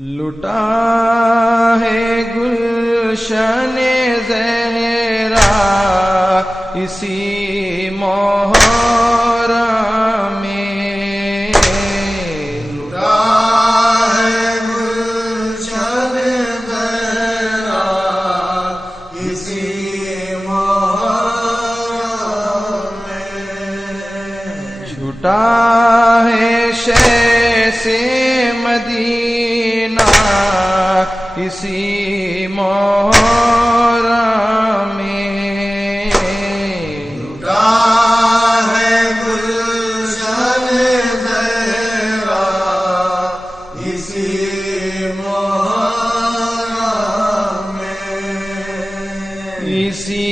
لٹا ہے گلشن زہرا اسی محرم میں، لٹا ہے گلشن زہرا اسی محرم میں، چھٹا ہے شہ سے مدینہ اسی محرم میں، لٹا ہے گلشن زہرا اسی محرم میں، اسی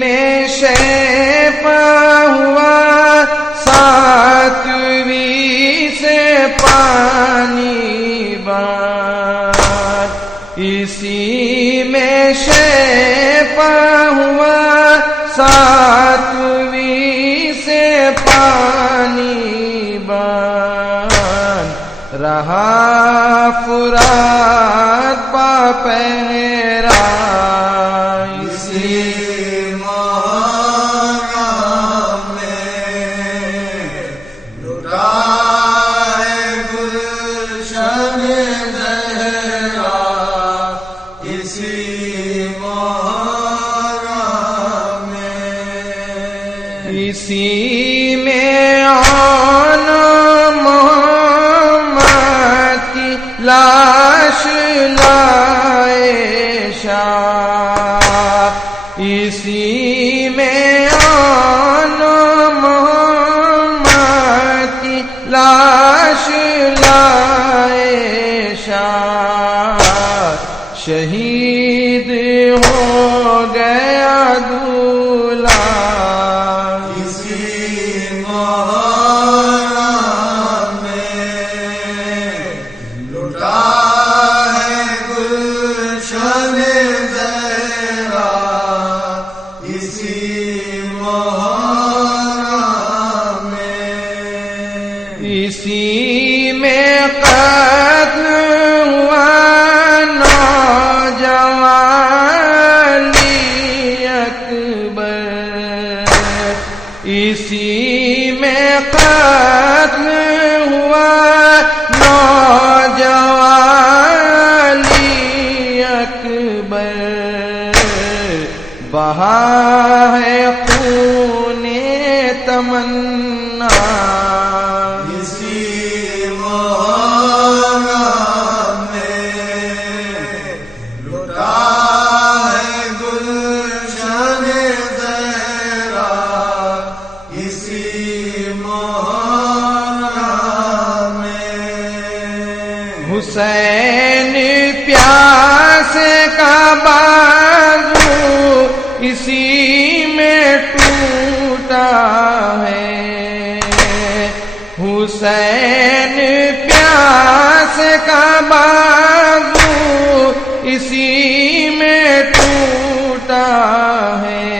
میں شیپا ہوا ساتویں سے پانی بار، اسی میں شیپا ہوا ساتویں سے پانی بار، رہا فرات پا پہرا اسی محرم میں، لٹا ہے گلشن زہرا اسی محرم میں، اسی میں آن محمد کی لاش لائے شاہ، اسی میں آن محمد کی لاش لائے شاہ، شہید ہو گیا دولہا اسی محرم میں، لٹا ہے گلشن زہرا اسی محرم میں، اسی میں قتل ہوا نوجوان علی اکبر، اسی میں قتل ہوا نوجوان علی اکبر، بہا ہے خون تمنا اسی محرم میں، لٹا ہے گلشن زہرا اسی محرم میں، حسین پیاس کا بازو اسی میں ٹوٹا ہے، حسین پیاس کا بازو اسی میں ٹوٹا ہے،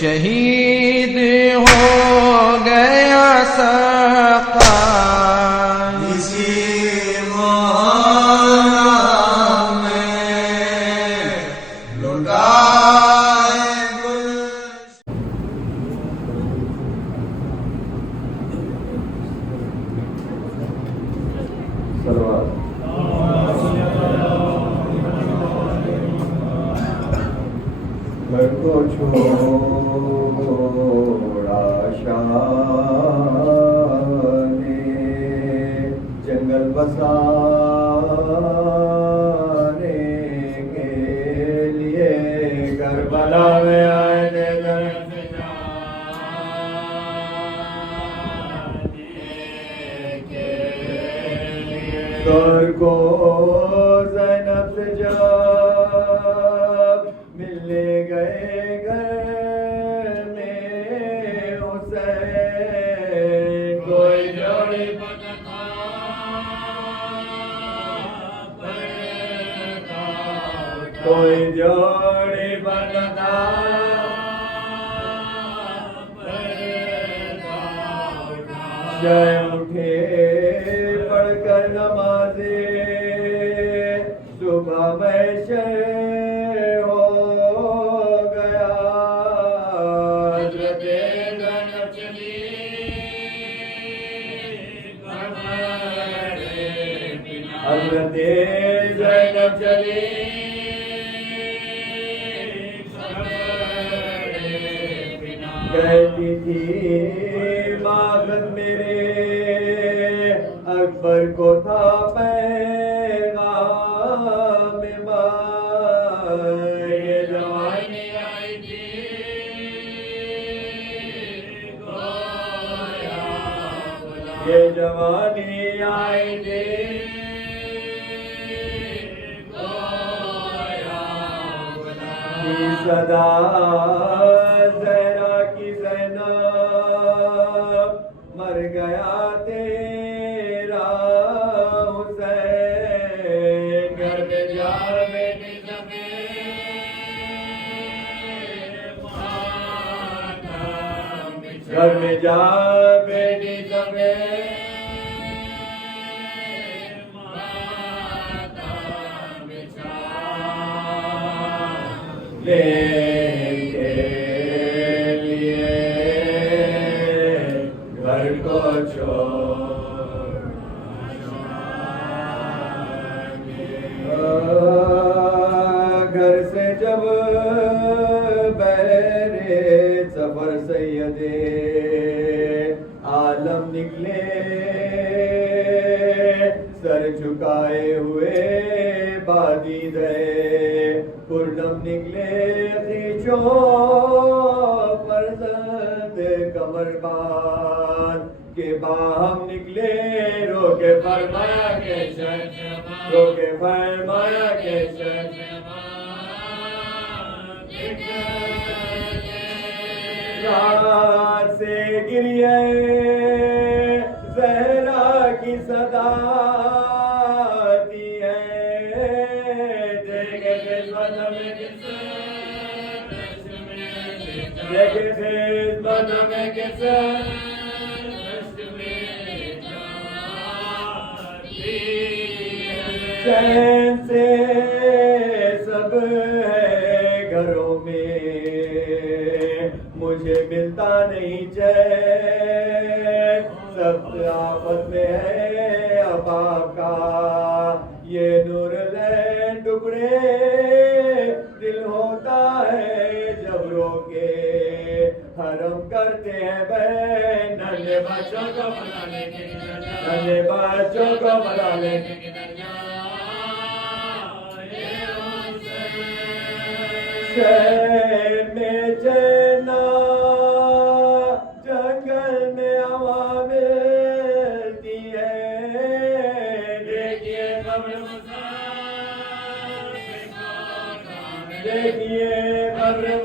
شہید ہو گیا سقا اسی محرم میں، لٹا ہے گلشن گھر کو چھوڑا شاہ نے جنگل بسانے کے لیے، کربلا میں آئے گھر سے جانے کے لیے، گھر کو زینب سے جب ملنے گئے گھر میں حسین، کوئی جوڑی بنتا کوئی جوڑی بنتا جائے اٹھے پڑھ کر نماز حضرت زینب چلی کہتی تھی ماخذ میرے اکبر کو تھا پیغام یہ جوانی آئی تھی یہ جوانی آئی تھی کی صدا زہرا کی زینب مر گیا تیرا حسین گھر میں جا بیٹی گھر میں جا بیٹی کے لیے گھر کو گھر سے جب بہرے سفر سید عالم نکلے سر جھکائے ہوئے بادی دے پورنم نکلے کھینچو فرزند کمر باندھ کے باہم نکلے رو کے فرمایا کے رو کے فرمایا کے رات سے گریے زہرا کی صدا آتی ہے دیکھے خیز بنا میں کسے چین سے سب ہے گھروں میں مجھے ملتا نہیں چین سب آفت میں ہے اباب کا یہ نور لین ٹکڑے دل ہوتا ہے جب رو کے حرم کرتے ہیں بہن ننھے بچوں کو بلانے شہر میں چینا جنگل میں ہوا ملتی ہے دیکھیے قبر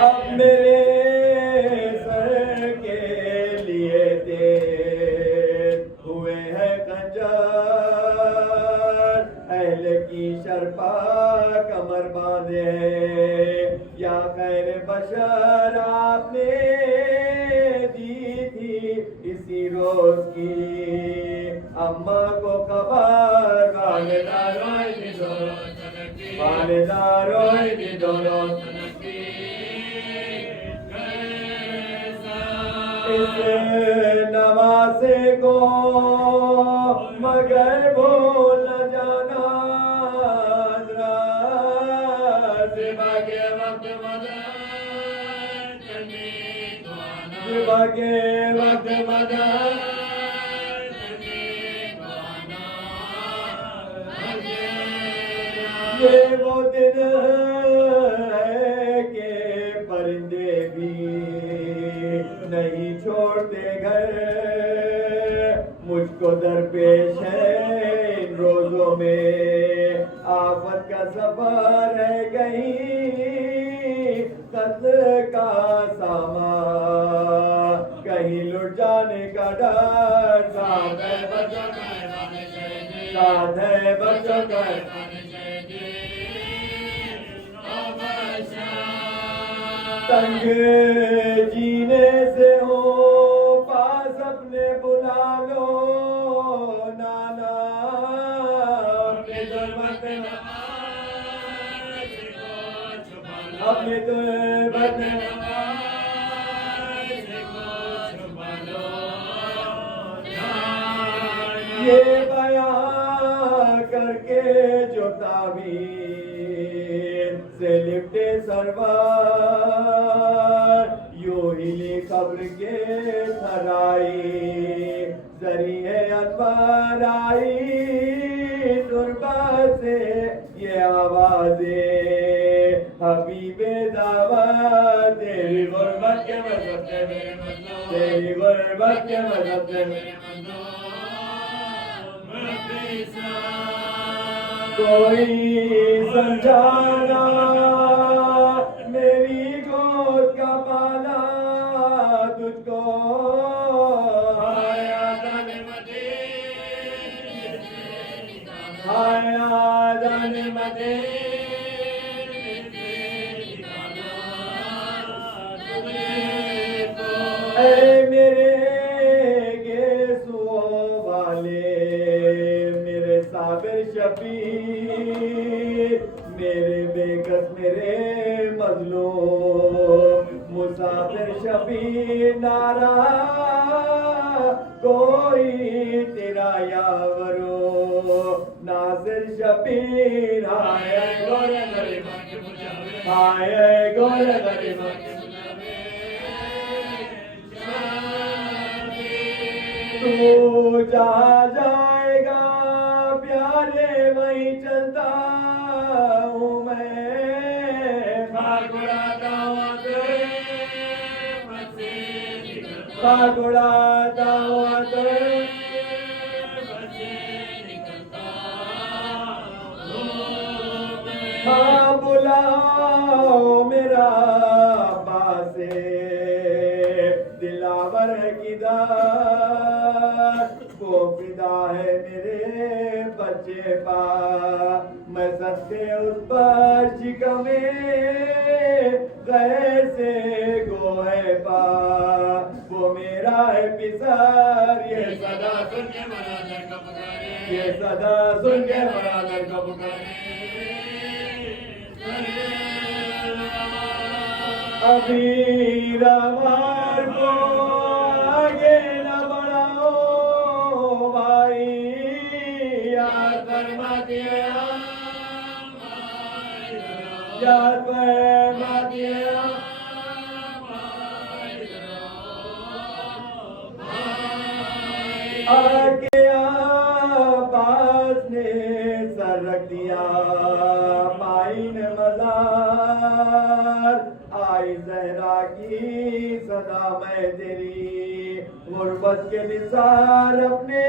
اب میرے سر کے لیے تیز ہوئے ہیں خنجر اہل کی شرپا کمر باندھے یا خیر بشر آپ نے دی تھی اسی روز کی اماں کو خبر والداروں کی دونوں اس نواسے کو مگر بھول نہ جانا زبا کے وقت مدد یہ وہ دن ہے کہ پرندے بھی نہیں چھوڑتے گھر مجھ کو درپیش ہے ان روزوں میں آفت کا سفر ہے کہیں قتل کا سامان کہیں لٹ جانے کا ڈر ساتھ ہے بچوں کا تنگ جینے سے ہو پاس اپنے بلا لو نانا اپنے تو یہ بیان کر کے جو تعبیر سے لپٹے سرور یوں ہلی قبر کے تھرائی ذریعے انوار آئی تربت سے یہ آواز حبیب دعوت تیری غربت کے مذہب سے میرے مظلوم تیری غربت کے مذہب سے میرے کوئی سمجھانا میری گود کا بالا تجھ کو آیا دن مدین آیا دن مدین اے میرے گیسو والے میرے صابر شفیع میرے بے کس میرے مظلوم مسافر شفیع نارا کوئی تیرا یاورو ناصر شفیع آئے گور غریباں کے مجاور آئے گور غریباں کے تو جہاں جائے گا پیارے وہیں چلتا ہوں میں خاک اڑاتا ہوں خاک اڑاتا ہوں ہاں بلاؤ میرا عباس دلاور کی دار وہ فدا ہے میرے بچے پا میں صدقے اس پر شکمے غیر سے گو ہے پا وہ میرا ہے پسر یہ صدا سن کے مناظر کا پکارے یہ صدا سن کے مناظر کا پکارے ابھی روار کو آگے نہ بڑھاؤ بھائی یاد فرما دیا یاد فرما دیا آگے عباس نے سر رکھ دیا بھائی نے مزار آئی زہرا کی صدا میں تیری غربت کے نثار اپنے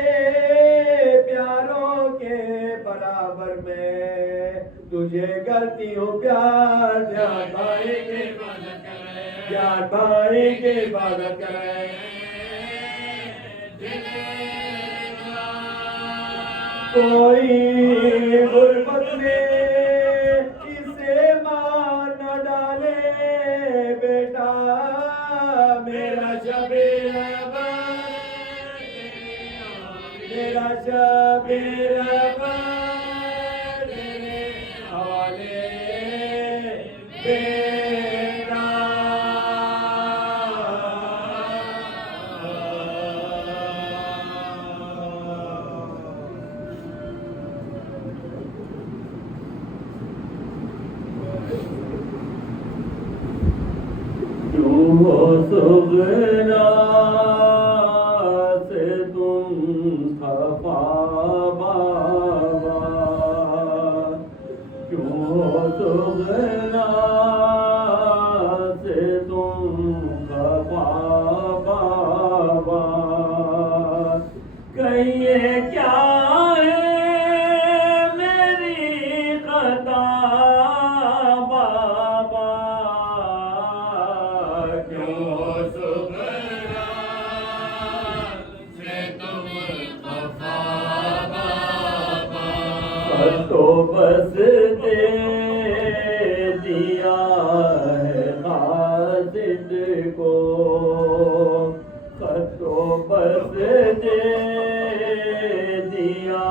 پیاروں کے برابر میں تجھے کرتی ہوں پیار دھیان بھائی کی عبادت کرے دھیان بھائی کی عبادت کرے کوئی غربت میں اسے مار نہ ڈالے بیٹا میرا شبیر میرا شبیر تیرے حوالے بیٹا سغرا سے تم خفا بابا کیوں سغرا سے تم خفا بابا کہیے کیا ہے میری خطا تو بس دے دیا ہے قاصد کو تو بس دے دیا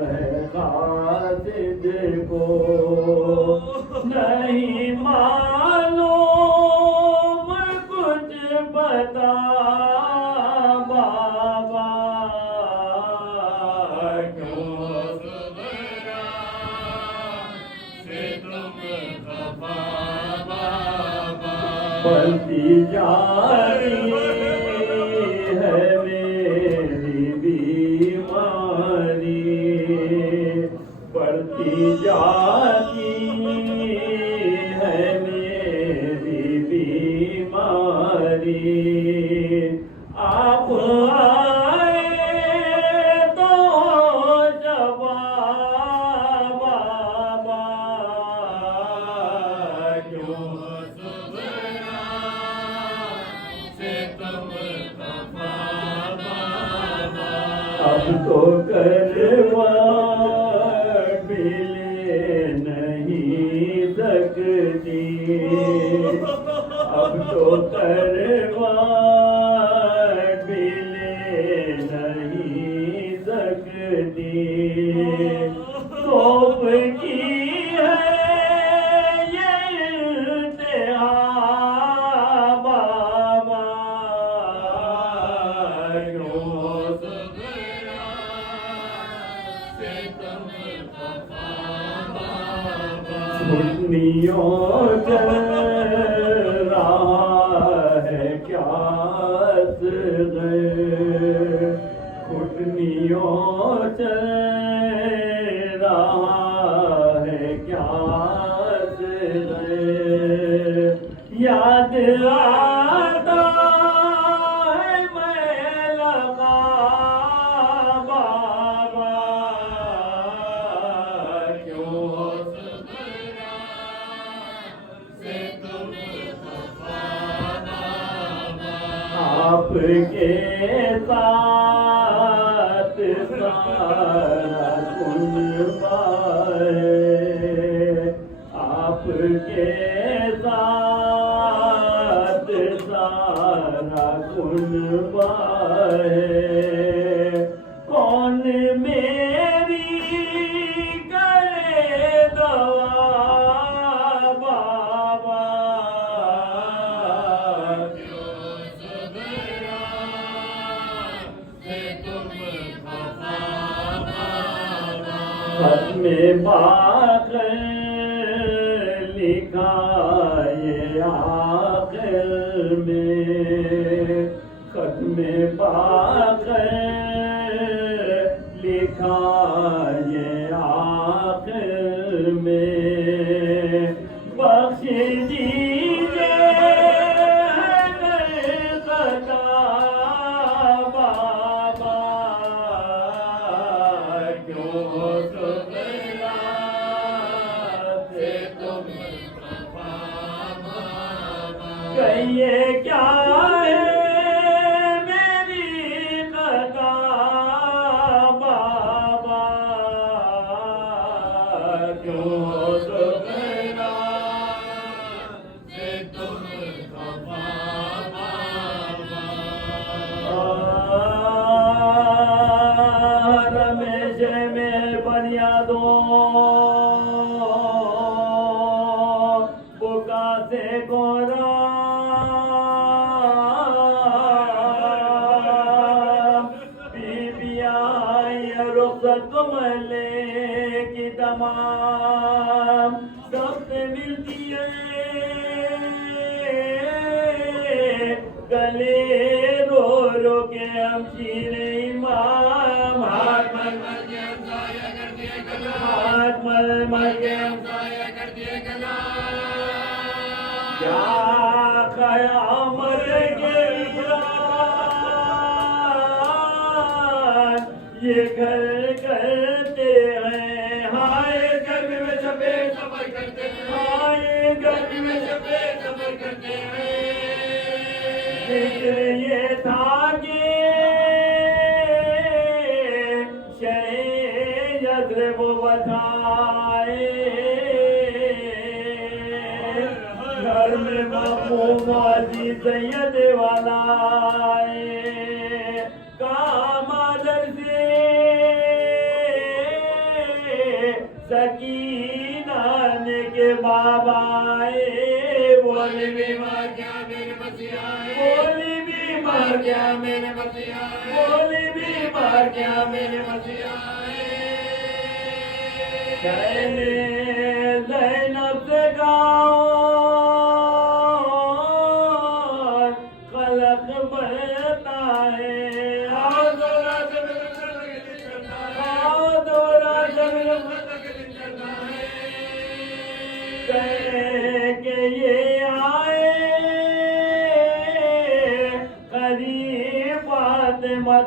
ہے قاصد کو نہیں معلوم کچھ بتا بابا بڑھتی جاتی ہے میری بیماری، بڑھتی جاتی ہے میری بیماری، آپ آئے تو جواب بابا کیوں اب تو کروٹ بھی لے نہیں سکتی، اب تو کروٹ بھی لے نہیں سکتی، خوف کی ہے یہ انتہا بابا کیوں گھٹنیوں چل رہا ہے کیا صغیر، گھٹنیوں چل رہا ہے کیا صغیر، یاد آتا ہے میں لگا بابا کیوں آپ کے ساتھ سارا کنبہ ہے، آپ کے ساتھ سارا کنبہ ہے، کون میری کرے دوا بابا ختم باقر لکھا یہ آخر میں، ختم باقر لکھا یہ آخر میں، بخش دیجیے خطا بابا کیوں کہیے کیا ہے میری خطا بابا کیوں سکھنا سے تم خفا رمیش میں بنیادوں بکا سے گورا کملے کی تمام سب سے ملتی ہے گلے رو رو کے ہم شیر امام ہاتھ مل مل کے ہم سایہ کر دیے گلا، ہاتھ مل مل کے ہم سایہ کر دیے گلا، کیا قیامت کے یہ گھر کرتے ہیں، ہائے گرمی میں چھپے سفر کرتے ہیں، ہائے گرمی میں چھپے سفر کرتے ہیں، ذکر یہ تھا کہ شہ یثرب بتائے، گھر میں مقبوم عزیز سید والا کام آدر سے سکینہ نے کے بابا بولی بیمار کیا میرے مسیح بولی بیمار کیا میرے مسیح بولی بیمار کیا میرے مسیح زینب سے گاؤں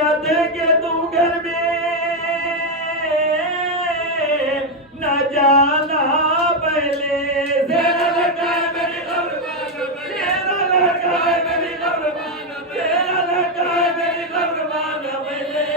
وصیت ہے کہ تم گھر میں نہ جانا پہلے تیرا لڑکا ہے میری قربان تیرا لڑکا ہے میری قربان تیرا لڑکا ہے میری قربان پہلے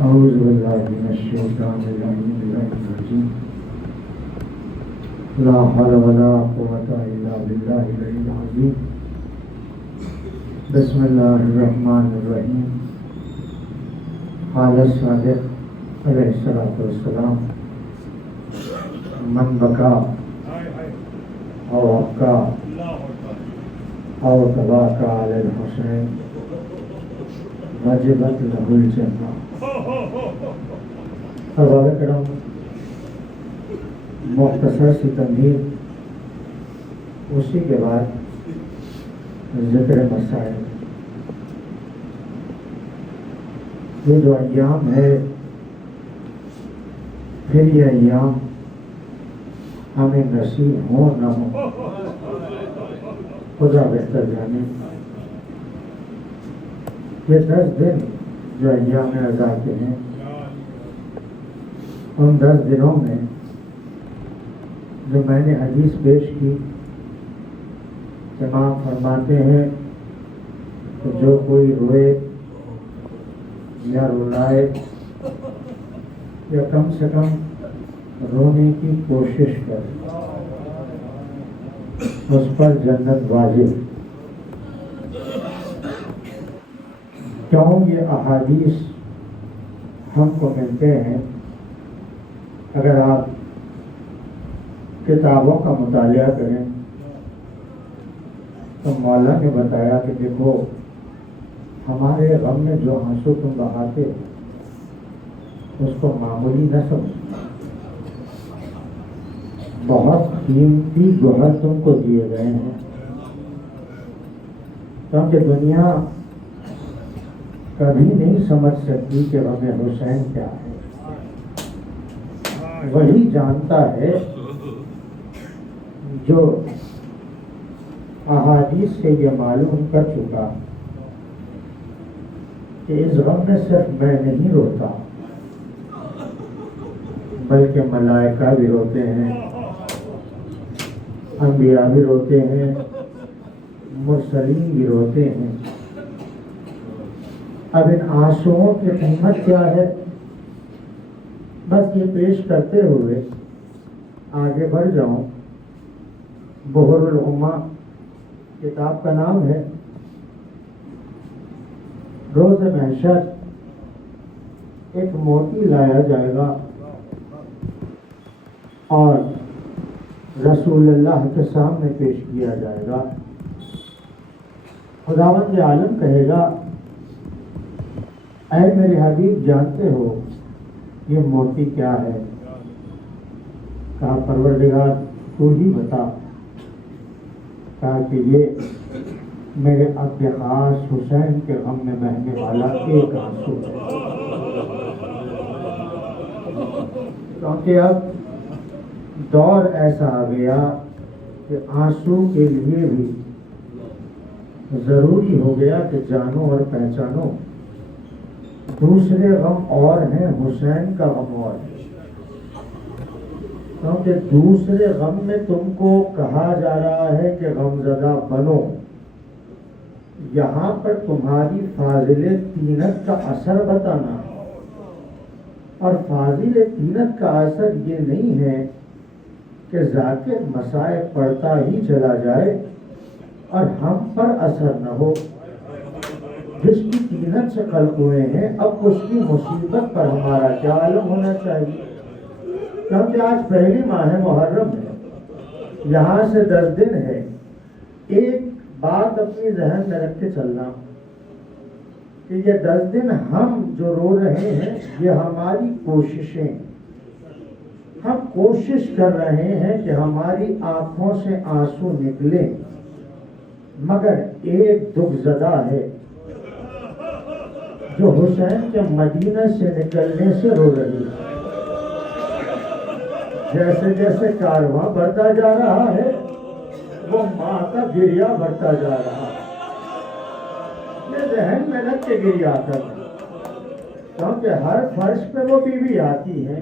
أعوذ بالله من الشيطان الرجيم لا حول ولا قوة إلا بالله العلي العظيم بسم الله الرحمن الرحيم قال الصادق عليه الصلاة والسلام من بكى أو أبكى أو تباكى على الحسين وجبت له الجنة. احباب کرام، مختصر سی تمہید، اسی کے بعد ذکر مسائل. یہ جو ایام ہے، پھر یہ ایام ہمیں نصیب ہو نہ ہو، خدا بہتر جانے. یہ 10 دن جو ایام رضا کے ہیں، ان 10 دنوں میں جو میں نے حدیث پیش کی، امام فرماتے ہیں کہ جو کوئی روئے یا رلائے یا کم سے کم رونے کی کوشش کرے، اس پر جنت واجب. کیوں یہ احادیث ہم کو ملتے ہیں؟ اگر آپ کتابوں کا مطالعہ کریں تو مولا نے بتایا کہ دیکھو، ہمارے غم میں جو آنسو تم بہاتے ہو اس کو معمولی نہ سمجھو، بہت قیمتی گوہر تم کو دیے گئے ہیں. کیونکہ دنیا کبھی نہیں سمجھ سکتی کہ غم حسین کیا ہے. وہی جانتا ہے جو احادیث سے یہ معلوم کر چکا کہ اس غم میں صرف میں نہیں روتا، بلکہ ملائکہ بھی روتے ہیں، انبیاء بھی روتے ہیں، مرسلین بھی روتے ہیں. اب ان آنسوؤں کی قیمت کیا ہے، بس یہ پیش کرتے ہوئے آگے بڑھ جاؤں. بحر العما کتاب کا نام ہے. روز محشر ایک موتی لایا جائے گا اور رسول اللہ کے سامنے پیش کیا جائے گا. خداوند عالم کہے گا، اے میرے حبیب جانتے ہو یہ موتی کیا ہے؟ کہا پروردگار تو ہی بتا. کہا کہ یہ میرے عبد خاص حسین کے غم میں بہنے والا ایک آنسو ہے. کیونکہ اب دور ایسا آ گیا کہ آنسو کے لیے بھی ضروری ہو گیا کہ جانو اور پہچانو دوسرے غم اور ہیں، حسین کا غم اور ہے. کیونکہ دوسرے غم میں تم کو کہا جا رہا ہے کہ غمزدہ بنو، یہاں پر تمہاری فاضل طینت کا اثر بتانا. اور فاضل طینت کا اثر یہ نہیں ہے کہ ذاکر مسائب پڑھتا ہی چلا جائے اور ہم پر اثر نہ ہو. جس کی طینت سے خلق ہوئے ہیں، اب اس کی مصیبت پر ہمارا کیا علم ہونا چاہیے؟ کیونکہ آج پہلی ماہ محرم ہے، یہاں سے 10 دن ہے. ایک بات اپنی ذہن میں رکھ کے چلنا کہ یہ 10 دن ہم جو رو رہے ہیں، یہ ہماری کوششیں، کوشش کر رہے ہیں کہ ہماری آنکھوں سے آنسو نکلیں، مگر ایک دکھ زدہ ہے جو حسین کے مدینہ سے نکلنے سے رو رہی ہے۔ جیسے جیسے کارواں بڑھتا جا رہا ہے وہ ماں کا گریا بڑھتا جا رہا ہے۔ یہ ذہن میں رکھ کے گریا کرنا، کیونکہ ہر فرش پہ وہ بیوی آتی ہے،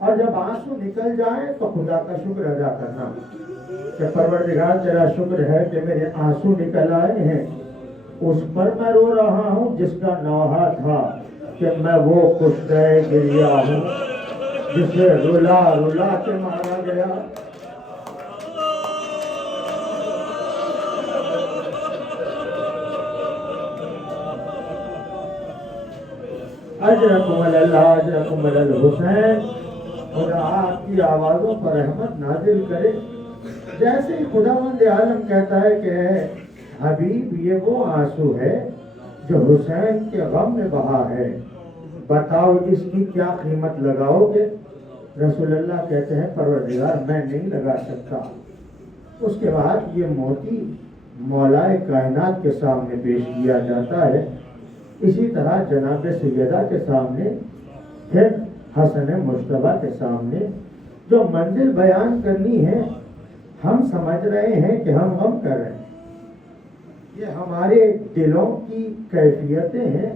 اور جب آنسو نکل جائیں تو خدا کا شکر ادا کرنا کہ پروردگار تیرا شکر ہے کہ میرے آنسو نکل آئے ہیں، اس پر میں رو رہا ہوں جس کا نوحہ تھا کہ میں وہ کشتہ گریا ہوں جسے رلا رلا کے مارا گیا۔ اجرکم اللہ اجرکم الحسین، خدا آپ کی آوازوں پر رحمت نازل کرے۔ جیسے ہی خداوند عالم کہتا ہے کہ اے حبیب یہ وہ آنسو ہے جو حسین کے غم میں بہا ہے، بتاؤ اس کی کیا قیمت لگاؤ گے؟ رسول اللہ کہتے ہیں پروردگار میں نہیں لگا سکتا۔ اس کے بعد یہ موتی مولائے کائنات کے سامنے پیش کیا جاتا ہے، اسی طرح جناب سیدہ کے سامنے، پھر حسن مجتبیٰ کے سامنے۔ جو منزل بیان کرنی ہے ہم سمجھ رہے ہیں کہ ہم غم کر رہے ہیں، یہ ہمارے دلوں کی کیفیتیں ہیں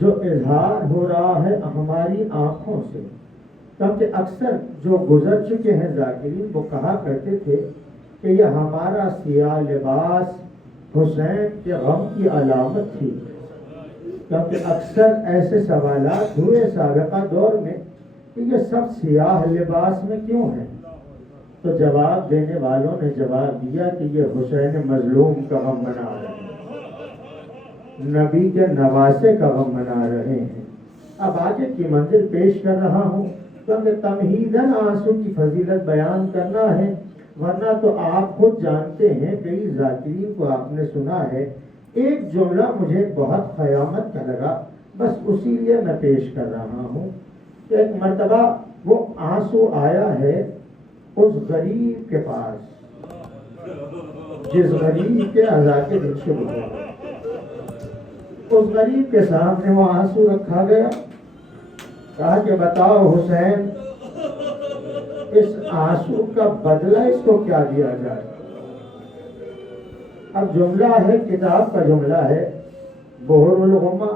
جو اظہار ہو رہا ہے ہماری آنکھوں سے۔ کیونکہ اکثر جو گزر چکے ہیں ذاکرین وہ کہا کرتے تھے کہ یہ ہمارا سیاہ لباس حسین کے غم کی علامت تھی، کیونکہ اکثر ایسے سوالات ہوئے سابقہ دور میں کہ یہ سب سیاہ لباس میں کیوں ہیں؟ تو جواب دینے والوں نے جواب دیا کہ یہ حسین مظلوم کا غم منا رہے ہیں، نبی کے نواسے کا غم منا رہے ہیں۔ اب آگے کی منزل پیش کر رہا ہوں کیونکہ تمہیداً آنسو کی فضیلت بیان کرنا ہے، ورنہ تو آپ خود جانتے ہیں، کئی ذاکرین کو آپ نے سنا ہے۔ ایک جملہ مجھے بہت قیامت کا لگا، بس اسی لیے میں پیش کر رہا ہوں کہ ایک مرتبہ وہ آنسو آیا ہے اس غریب کے پاس جس غریب کے عزا کے دن شروع ہو۔ اس غریب کے سامنے وہ آنسو رکھا گیا، کہا کہ بتاؤ حسین اس آنسو کا بدلہ اس کو کیا دیا جائے؟ اب جملہ ہے، کتاب کا جملہ ہے بحر الغمہ،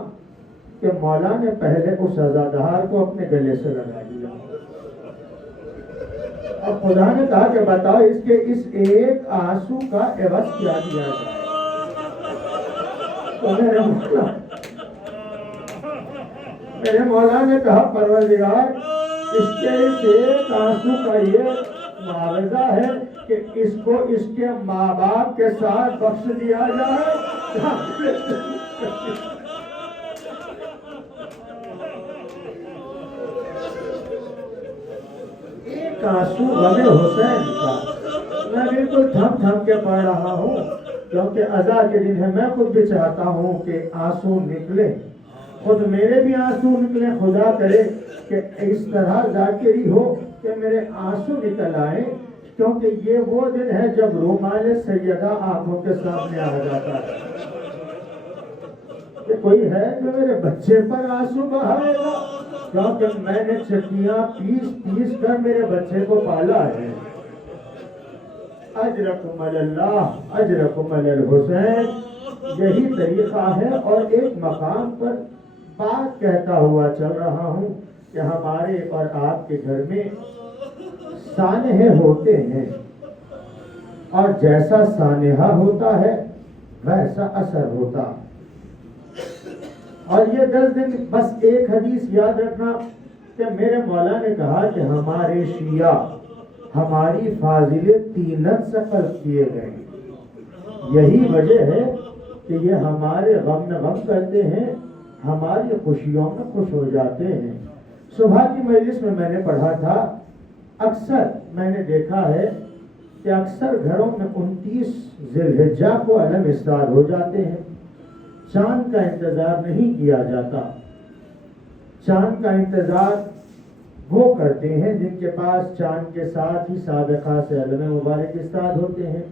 کہ مولا نے پہلے اس عزادار کو اپنے گلے سے لگا دیا۔ اب خدا نے کہا کہ بتاؤ اس کے اس ایک آنسو کا عوض کیا دیا جائے؟ تو میرے مولا نے کہا پروردگار اس کے اس ایک آنسو کا یہ معاوضہ ہے کہ اس کو اس کے ماں باپ کے ساتھ بخش دیا جائے۔ ایک آنسو غم حسین کا میں بالکل تھم تھم کے پڑھ رہا ہوں، کیونکہ عزا کے دن ہے۔ میں خود بھی چاہتا ہوں کہ آنسو نکلے، خود میرے بھی آنسو نکلے، خدا کرے کہ اس طرح ذاکری ہو کہ میرے آنسو نکل آئے، کیونکہ یہ وہ دن ہے جب رومال سیدہ آنکھوں کے سامنے آ جاتا ہے کہ کوئی ہے جو میرے بچے پر آنسو بہائے گا، کیونکہ میں نے چٹیاں پیس پیس کر میرے بچے کو پالا ہے۔ اجرکم اللہ اجرکم الحسین، یہی طریقہ ہے۔ اور ایک مقام پر بات کہتا ہوا چل رہا ہوں کہ ہمارے اور آپ کے گھر میں سانحے ہوتے ہیں، اور جیسا سانحہ ہوتا ہے ویسا اثر ہوتا۔ اور یہ 10 دن بس ایک حدیث یاد رکھنا کہ میرے مولا نے کہا کہ ہمارے شیعہ ہماری فاضل تینت سے قلب کیے گئے، یہی وجہ ہے کہ یہ ہمارے غم میں غم کرتے ہیں، ہماری خوشیوں میں خوش ہو جاتے ہیں۔ صبح کی مجلس میں میں نے پڑھا تھا، اکثر میں نے دیکھا ہے کہ اکثر گھروں میں 29 ذی الحجہ کو علم استعار ہو جاتے ہیں، چاند کا انتظار نہیں کیا جاتا۔ چاند کا انتظار وہ کرتے ہیں جن کے پاس چاند کے ساتھ ہی سابقہ سے علم مبارک اسٹارٹ ہوتے ہیں۔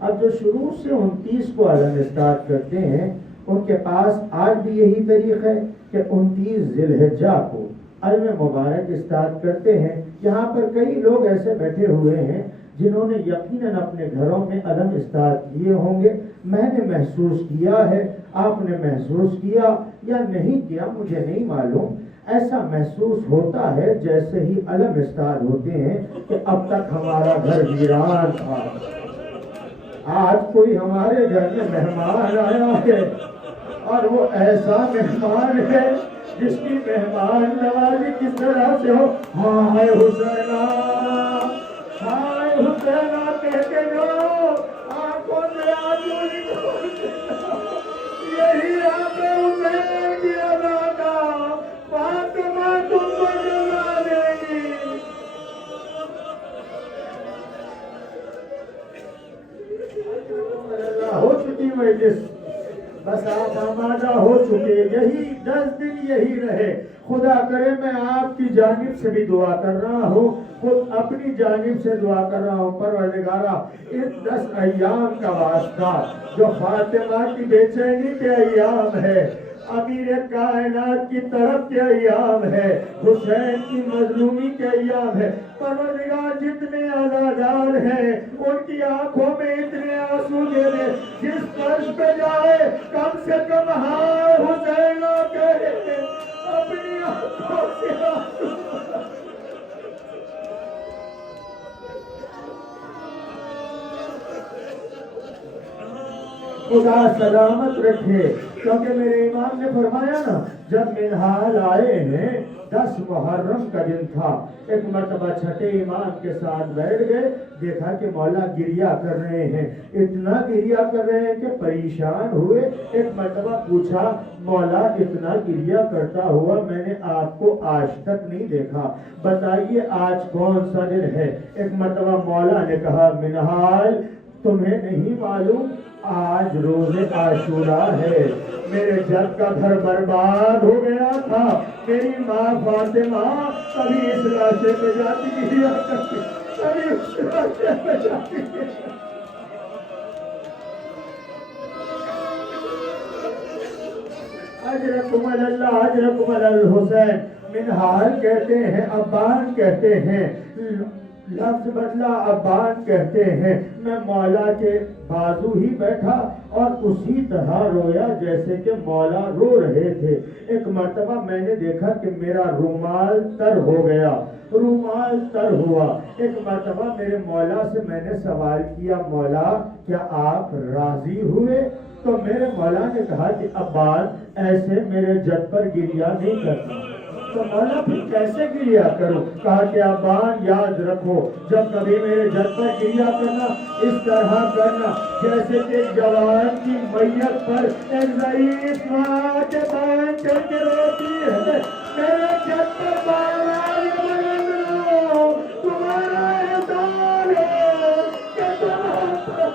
اب جو شروع سے 29 کو علم اسٹارٹ کرتے ہیں ان کے پاس آج بھی یہی طریق ہے کہ 29 ذی الحجہ کو علم مبارک اسٹارٹ کرتے ہیں۔ یہاں پر کئی لوگ ایسے بیٹھے ہوئے ہیں جنہوں نے یقیناً اپنے گھروں میں علم اسٹارٹ کیے ہوں گے۔ میں نے محسوس کیا ہے، آپ نے محسوس کیا یا نہیں کیا مجھے نہیں معلوم، ایسا محسوس ہوتا ہے جیسے ہی علم اسٹارٹ ہوتے ہیں کہ اب تک ہمارا گھر ویران تھا، آج کوئی ہمارے گھر میں مہمان آیا ہے اور وہ ایسا مہمان ہے جس کی مہمان نوازی کس طرح سے ہو، ہائے حسینہ ہائے حسینہ کہتے جاؤ، آنکھوں سے آنسو نکالتے جاؤ، یہی آپ حسین کی ادا کا فاطمہ تم کو جلا دے گی۔ ہو چکی مجلس، بس آپ آمادہ ہو چکے، یہی 10 دن یہی رہے۔ خدا کرے میں آپ کی جانب سے بھی دعا کر رہا ہوں، خود اپنی جانب سے دعا کر رہا ہوں، پروردگارہ اس 10 ایام کا واسطہ جو فاطمہ کی بے چینی کے ایام ہے، امیر کائنات کی طرف کے ایام ہے، حسین کی مظلومی کے ایام ہے، پروردگار جتنے عزادار ہیں ان کی آنکھوں میں اتنے آنسو دے دے، جس فرش پہ جائے کم سے کم ہائے حسین کہے، اپنی آنکھوں سے آنسو۔ خدا سلامت رکھے، کیونکہ میرے امام نے فرمایا نا، جب منہال آئے ہیں 10 محرم کا دن تھا، ایک مرتبہ چھٹے امام کے ساتھ بیٹھ گئے، دیکھا کہ مولا گریہ کر رہے ہیں، اتنا گریہ کر رہے ہیں کہ پریشان ہوئے۔ ایک مرتبہ پوچھا، مولا اتنا گریہ کرتا ہوا میں نے آپ کو آج تک نہیں دیکھا، بتائیے آج کون سا دن ہے؟ ایک مرتبہ مولا نے کہا، منہال تمہیں نہیں معلوم آج روز عاشورہ ہے، میرے جد کا گھر برباد ہو گیا تھا، میری ماں فاطمہ کبھی اس راستے پہ جاتی گریا کرتی، کبھی اس راستے پہ جاتی گریا۔ اجرکم اللہ اجرکم الحسین، منہال کہتے ہیں، ابان کہتے ہیں، لفظ بدلا ابان کہتے ہیں۔ میں مولا کے بازو ہی بیٹھا اور اسی طرح رویا جیسے کہ مولا رو رہے تھے۔ ایک مرتبہ میں نے دیکھا کہ میرا رومال تر ہو گیا، رومال تر ہوا۔ ایک مرتبہ میرے مولا سے میں نے سوال کیا، مولا کیا آپ راضی ہوئے؟ تو میرے مولا نے کہا کہ ابان ایسے میرے جد پر گریہ نہیں کرتا۔ تو مولا پھر کیسے گریہ کروں؟ کہا کہ ابان یاد رکھو، جب کبھی میرے جد پر گریہ کرنا اس طرح کرنا جیسے کہ جوان کی میت پر ایک ضعیف ماں کے بان کر کے روتی ہے، میرے جد پر باران لو، تمہارا احسان ہے کہ تمہارا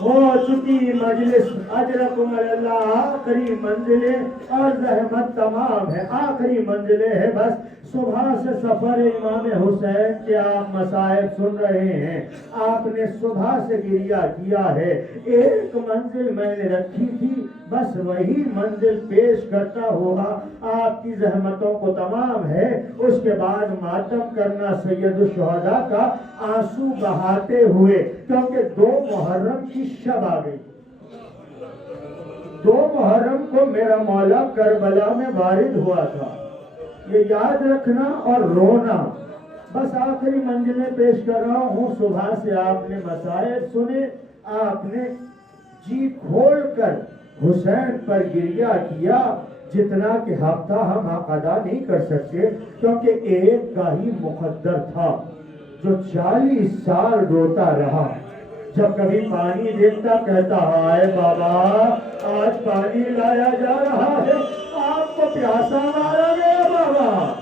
ہو چکی مجلس۔ اجرکم اللہ، آخری منزلیں اور زحمت تمام ہے، آخری منزلیں ہے، بس صبح سے سفر امام حسین کے آپ مسائب سن رہے ہیں، آپ نے صبح سے گریہ کیا ہے، ایک منزل میں نے رکھی تھی، بس وہی منزل پیش کرتا ہوا آپ کی زحمتوں کو تمام ہے۔ اس کے بعد ماتم کرنا سید الشہداء کا آنسو بہاتے ہوئے، کیونکہ 2 محرم کی شب آ گئی، 2 محرم کو میرا مولا کربلا میں وارد ہوا تھا، یہ یاد رکھنا اور رونا۔ بس آخری منزلیں پیش کر رہا ہوں۔ صبح سے آپ نے مسائل سنے، آپ نے جی کھول کر حسین پر گریہ کیا، جتنا کہ ہفتہ ہم ادا نہیں کر سکتے، کیونکہ ایک کا ہی مقدر تھا جو 40 سال روتا رہا۔ جب کبھی پانی دیکھتا کہتا، ہائے بابا آج پانی لایا جا رہا ہے، آپ کو پیاسا مارا گیا بابا۔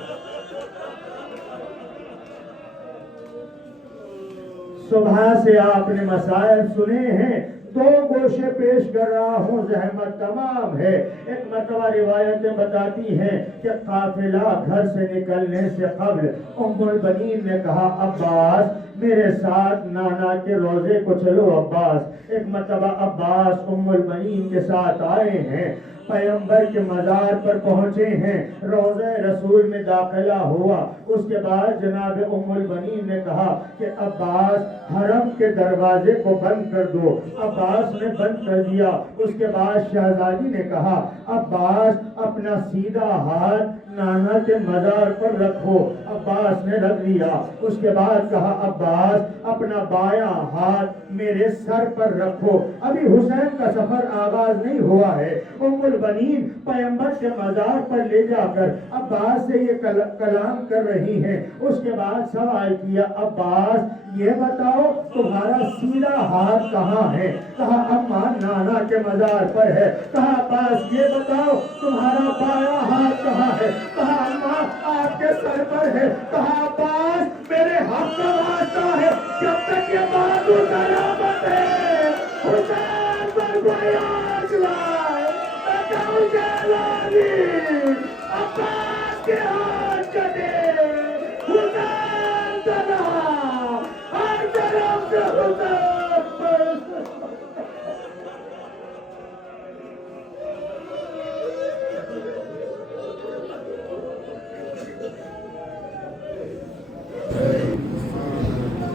صبح سے آپ نے مسائل سنے ہیں، دو گوشے پیش کر رہا ہوں، زحمت تمام ہے۔ ایک مرتبہ روایتیں بتاتی ہیں کہ قافلہ گھر سے نکلنے سے قبل ام البنین نے کہا عباس میرے ساتھ نانا کے روزے کو چلو عباس۔ ایک مرتبہ عباس ام البنین کے ساتھ آئے ہیں، پیغمبر کے مزار پر پہنچے ہیں، روضہ رسول میں داخلہ ہوا۔ اس کے بعد جناب ام البنین نے کہا کہ عباس حرم کے دروازے کو بند کر دو۔ عباس نے بند کر دیا۔ اس کے بعد شہزادی نے کہا عباس اپنا سیدھا ہاتھ نانا کے مزار پر رکھو۔ عباس نے رکھ دیا۔ اس کے بعد کہا عباس اپنا بایاں ہاتھ میرے سر پر رکھو۔ ابھی حسین کا سفر آغاز نہیں ہوا ہے۔ ام البنین پیغمبر کے مزار پر لے جا کر عباس سے یہ کلام کر رہی ہیں۔ اس کے بعد سوال کیا عباس یہ بتاؤ تمہارا سیدھا ہاتھ کہاں ہے؟ کہا اماں نانا کے مزار پر ہے۔ کہا عباس یہ بتاؤ تمہارا بایاں ہاتھ کہاں ہے؟ کہا اماں آپ کے سر پر ہے۔ کہا عباس میرے حق کا واسطہ ہے جب تک یہ بازو سلامت ہے حسین پر کوئی آنچ لائے میں کہوں جلانی عباس کے ہاتھ کٹے حسین تنہا ہر طرف سے حسین۔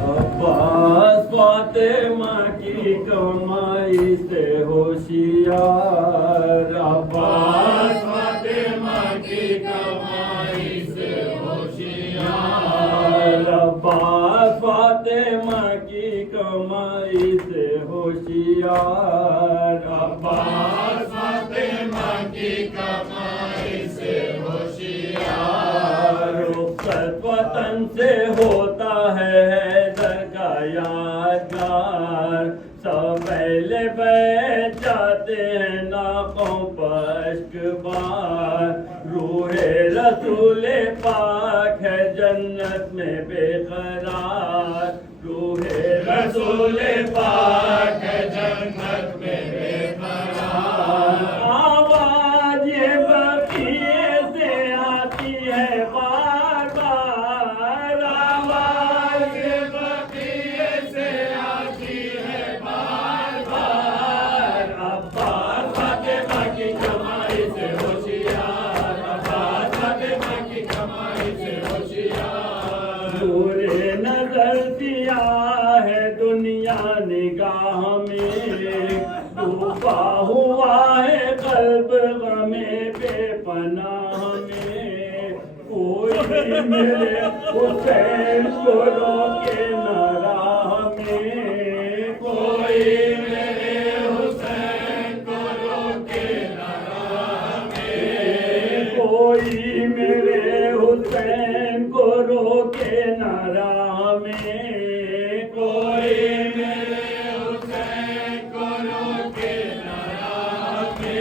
عباس فاطمہ کی کمائی سے ہوشیار، عباس فاطمہ کی کمائی سے ہوشیار، عباس فاطمہ کی کمائی سے ہوشیار، عباس فاطمہ کی کمائی سے ہوشیار، رخصت وطن سے ہوتا ہے حیدر کا یادگار، سب پہلے بیٹھ جاتے ہیں ناقوں پر اشک بار، روح رسول پاک ہے جنت میں بے قرار، روح رسول پاک ہے جنت میں بے قرار، آواز یہ بقیے سے آتی ہے بار بار، آواز یہ بقیے سے آتی ہے بار بار، عباس فاطمہ کی کمائی سے ہوشیار، عباس فاطمہ کی کمائی سے ہوشیار، نور نظر سیاہ ہے دنیا نگاہ میں، ڈوبا ہوا ہے قلب غم بے پناہ میں، کوئی میرے حسین کو روکے نہ راہ میں، کوئی میرے حسین کو روکے نہ راہ میں، کوئی میرے حسین کو روکے نہ راہ میں، کوئی میرے حسین کو روکے نہ راہ میں، ہے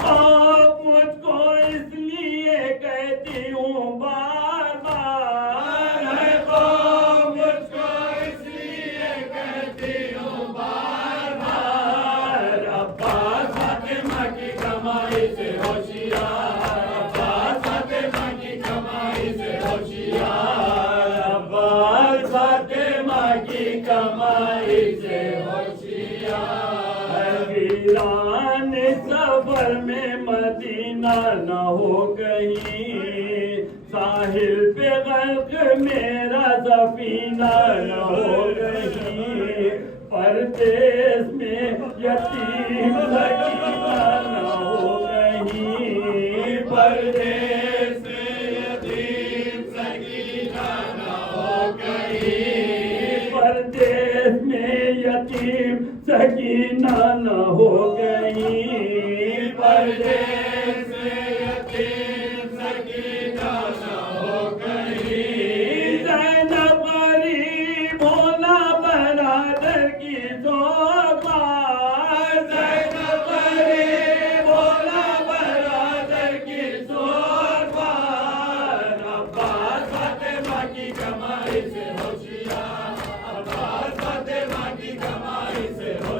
خوف مجھ کو اس لیے کہتی ہوں بار بار، ہے خوف مجھ کو اس لیے کہتی ہوں بار بار، عباس فاطمہ کی کمائی سے ہوشیار، عباس فاطمہ کی کمائی سے ہوشیار، عباس فاطمہ کی کمائی سے ہوشیار، ویران سفر میں مدینہ نہ ہو کہیں، ساحل پہ غرق میرا سفینہ نہ ہو کہیں، پردیس میں یتیم سکینہ نہ ہو کہیں، پردیس میں یتیم سکینہ نہ ہو کہیں، پردیس میں یتیم سکینہ نہ ہو کہیں، پردیس میں یتیم سکینہ نہ ہو کہیں، زینب غریب ہونا برادر کی سوگوار، زینب غریب ہونا برادر کی سوگوار، عباس فاطمہ کی کمائی سے ہوشیار، عباس فاطمہ کی کمائی سے ہوشیار،